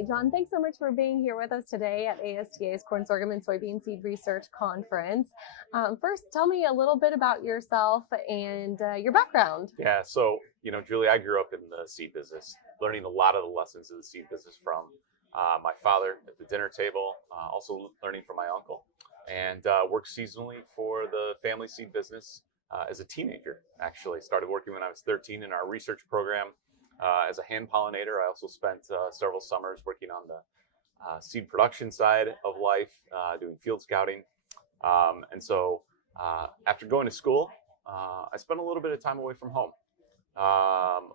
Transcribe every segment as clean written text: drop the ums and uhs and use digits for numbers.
right, John, thanks so much for being here with us today at ASTA's Corn, Sorghum, and Soybean Seed Research Conference. First, tell me a little bit about yourself and your background. Yeah, so, Julie, I grew up in the seed business, learning a lot of the lessons of the seed business from my father at the dinner table, also learning from my uncle, and worked seasonally for the family seed business as a teenager, actually. Started working when I was 13 in our research program as a hand pollinator. I also spent several summers working on the seed production side of life, doing field scouting. And so after going to school, I spent a little bit of time away from home,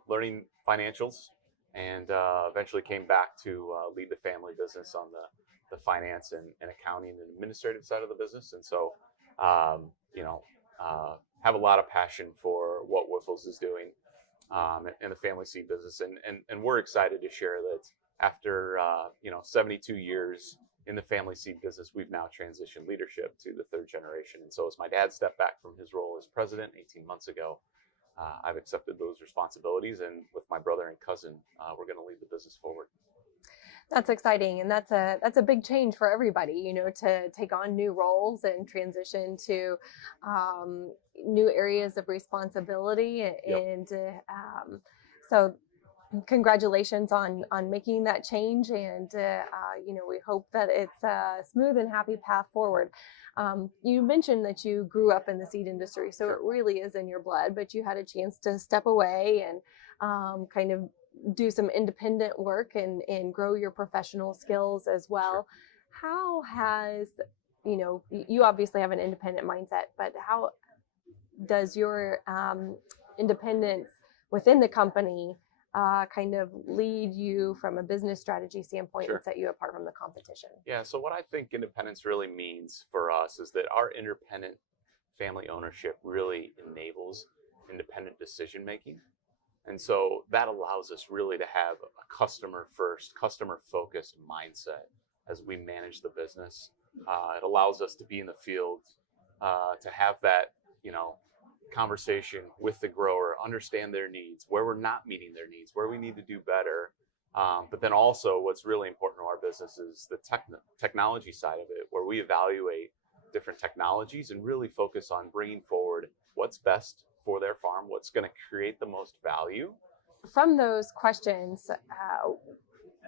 learning financials, and eventually came back to lead the family business on the finance and accounting and administrative side of the business. And so, have a lot of passion for what Wyffels is doing in the family seed business. And we're excited to share that after 72 years in the family seed business, we've now transitioned leadership to the third generation. And so as my dad stepped back from his role as president 18 months ago, I've accepted those responsibilities. And with my brother and cousin, we're going to lead the business forward. That's exciting, and that's a big change for everybody, to take on new roles and transition to new areas of responsibility. Yep. And so congratulations on making that change, and we hope that it's a smooth and happy path forward. You mentioned that you grew up in the seed industry, so it really is in your blood, but you had a chance to step away and kind of do some independent work and grow your professional skills as well. Sure. How has, you obviously have an independent mindset, but how does your independence within the company kind of lead you from a business strategy standpoint? Sure. And set you apart from the competition? Yeah, so what I think independence really means for us is that our independent family ownership really enables independent decision making. And so that allows us really to have a customer first, customer focused mindset as we manage the business. It allows us to be in the field, to have that, conversation with the grower, understand their needs, where we're not meeting their needs, where we need to do better. But then also what's really important to our business is the technology side of it, where we evaluate different technologies and really focus on bringing forward what's best for their farm, what's going to create the most value. From those questions,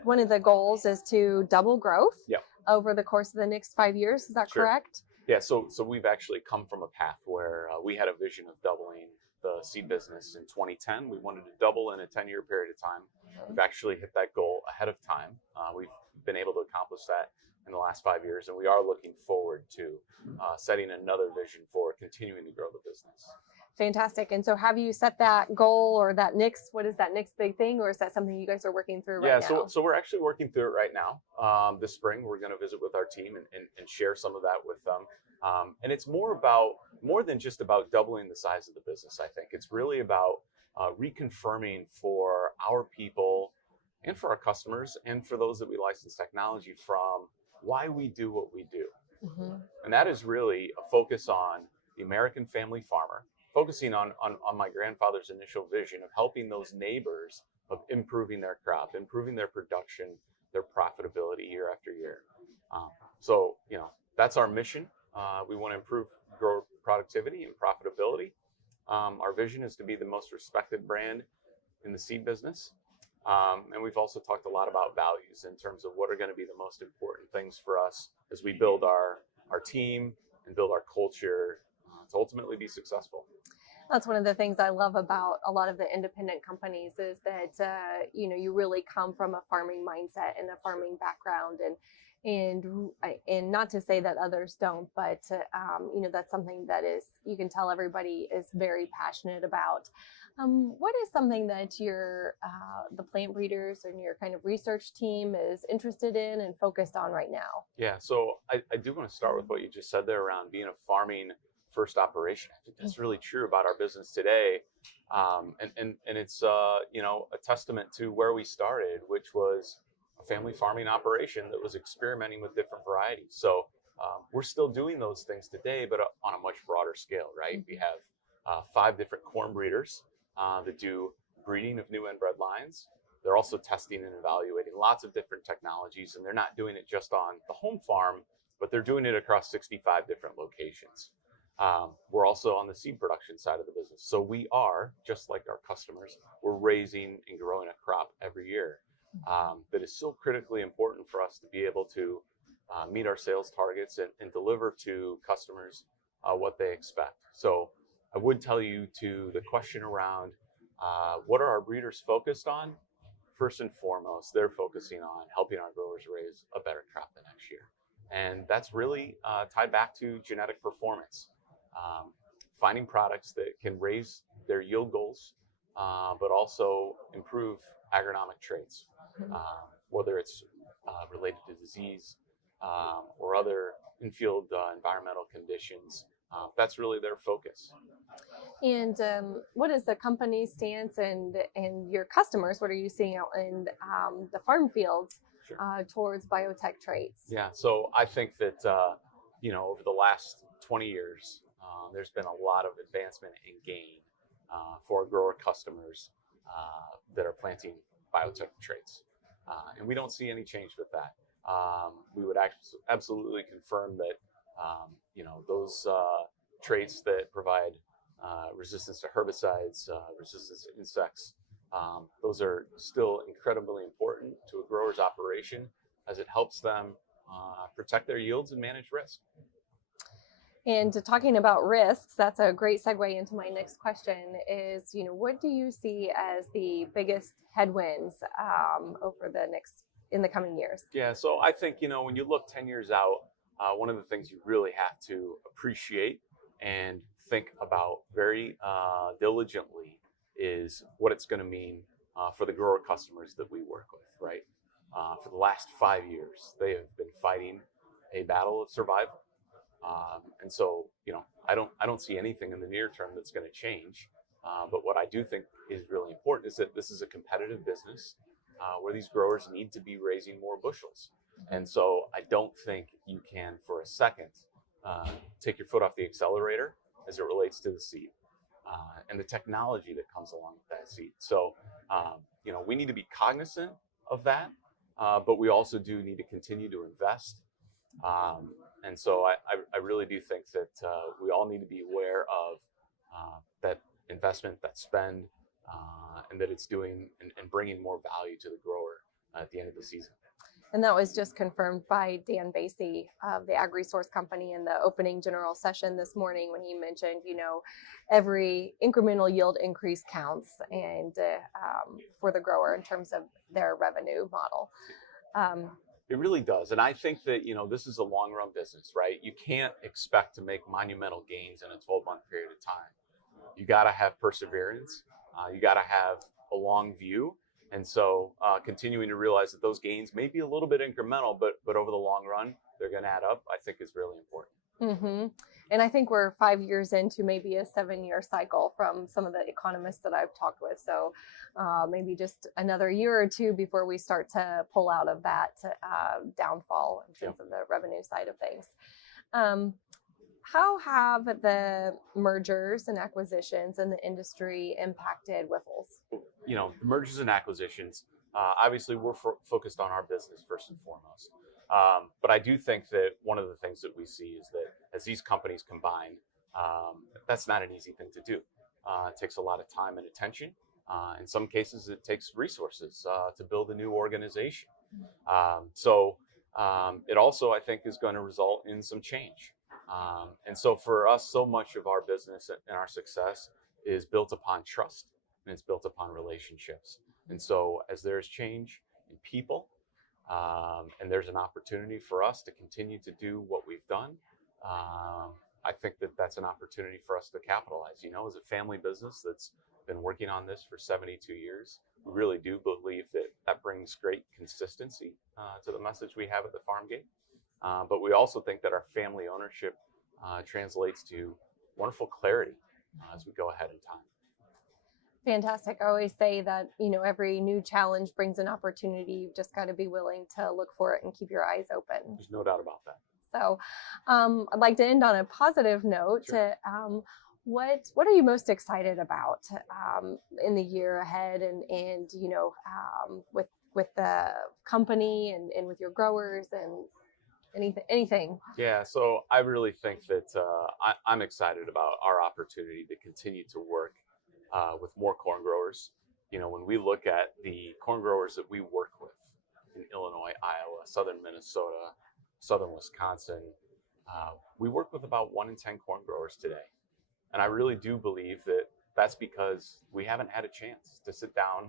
one of the goals is to double growth. Yep. Over the course of the next 5 years. Is that Sure. correct? Yeah, so we've actually come from a path where we had a vision of doubling the seed business in 2010. We wanted to double in a 10-year period of time. Mm-hmm. We've actually hit that goal ahead of time. We've been able to accomplish that in the last 5 years, and we are looking forward to setting another vision for continuing to grow the business. Fantastic. And so have you set that goal or what is that next big thing, or is that something you guys are working through right now? Yeah, so we're actually working through it right now. This spring, we're going to visit with our team and share some of that with them. And it's more than just about doubling the size of the business, I think. It's really about reconfirming for our people and for our customers and for those that we license technology from why we do what we do. Mm-hmm. And that is really a focus on the American family farmer, focusing on my grandfather's initial vision of helping those neighbors, of improving their crop, improving their production, their profitability year after year. So that's our mission. We want to improve grower productivity and profitability. Our vision is to be the most respected brand in the seed business. And we've also talked a lot about values in terms of what are going to be the most important things for us as we build our team and build our culture to ultimately be successful. That's one of the things I love about a lot of the independent companies is that, you really come from a farming mindset and a farming background, and not to say that others don't, but, that's something that you can tell everybody is very passionate about. What is something that the plant breeders and your kind of research team is interested in and focused on right now? Yeah, so I do want to start with what you just said there around being a farming first operation. I think that's really true about our business today. And it's, a testament to where we started, which was a family farming operation that was experimenting with different varieties. So we're still doing those things today, but on a much broader scale, right? We have 5 different corn breeders that do breeding of new inbred lines, They're also testing and evaluating lots of different technologies, and they're not doing it just on the home farm, but they're doing it across 65 different locations. We're also on the seed production side of the business. So we are, just like our customers, we're raising and growing a crop every year that is so critically important for us to be able to meet our sales targets and deliver to customers what they expect. So I would tell you, to the question around what are our breeders focused on? First and foremost, they're focusing on helping our growers raise a better crop the next year. And that's really tied back to genetic performance. Finding products that can raise their yield goals, but also improve agronomic traits, whether it's related to disease or other in-field environmental conditions. That's really their focus. And what is the company's stance and your customers? What are you seeing out in the farm fields towards biotech traits? Yeah, so I think that over the last 20 years, there's been a lot of advancement and gain for grower customers that are planting biotech traits, and we don't see any change with that. We would absolutely confirm that those traits that provide resistance to herbicides, resistance to insects, those are still incredibly important to a grower's operation, as it helps them protect their yields and manage risk. And talking about risks, that's a great segue into my next question is, what do you see as the biggest headwinds in the coming years? Yeah, so I think, when you look 10 years out, one of the things you really have to appreciate and think about very diligently is what it's going to mean for the grower customers that we work with, right? For the last 5 years, they have been fighting a battle of survival. And so, I don't see anything in the near term that's going to change. But what I do think is really important is that this is a competitive business where these growers need to be raising more bushels. And so I don't think you can, for a second, take your foot off the accelerator as it relates to the seed and the technology that comes along with that seed. So, we need to be cognizant of that, but we also do need to continue to invest. And so I really do think that we all need to be aware of that investment, that spend, and that it's doing and bringing more value to the grower at the end of the season. And that was just confirmed by Dan Basie of the AgriSource Company in the opening general session this morning, when he mentioned, every incremental yield increase counts and for the grower in terms of their revenue model. It really does. And I think that, this is a long run business, right? You can't expect to make monumental gains in a 12-month period of time. You got to have perseverance. You got to have a long view. And so continuing to realize that those gains may be a little bit incremental, but over the long run, they're going to add up, I think is really important. Mm-hmm. And I think we're 5 years into maybe a 7-year cycle from some of the economists that I've talked with. So maybe just another year or two before we start to pull out of that downfall in terms of the revenue side of things. How have the mergers and acquisitions in the industry impacted Wyffels? The mergers and acquisitions, obviously we're focused on our business first and foremost. But I do think that one of the things that we see is that as these companies combine, that's not an easy thing to do. It takes a lot of time and attention. In some cases, it takes resources to build a new organization. So it also, I think, is going to result in some change. And so for us, so much of our business and our success is built upon trust, and it's built upon relationships. And so as there's change in people, and there's an opportunity for us to continue to do what we've done, I think that that's an opportunity for us to capitalize. As a family business that's been working on this for 72 years, we really do believe that that brings great consistency to the message we have at the farm gate. But we also think that our family ownership translates to wonderful clarity as we go ahead in time. Fantastic. I always say that, every new challenge brings an opportunity. You've just got to be willing to look for it and keep your eyes open. There's no doubt about that. So I'd like to end on a positive note. Sure. What are you most excited about in the year ahead, and with the company and with your growers and anything? Yeah, so I really think that I'm excited about our opportunity to continue to work with more corn growers. You know, when we look at the corn growers that we work with in Illinois, Iowa, southern Minnesota, southern Wisconsin, we work with about 1 in 10 corn growers today. And I really do believe that that's because we haven't had a chance to sit down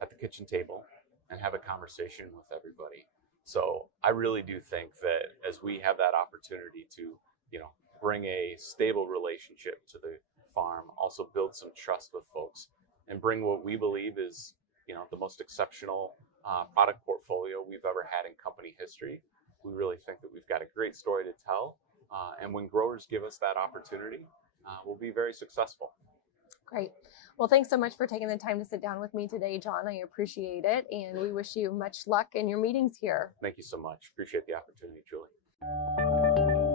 at the kitchen table and have a conversation with everybody. So I really do think that as we have that opportunity to, you know, bring a stable relationship to the farm, also build some trust with folks, and bring what we believe is, you know, the most exceptional product portfolio we've ever had in company history. We really think that we've got a great story to tell. And when growers give us that opportunity, we'll be very successful. Great. Well, thanks so much for taking the time to sit down with me today, John. I appreciate it, and we wish you much luck in your meetings here. Thank you so much. Appreciate the opportunity, Julie.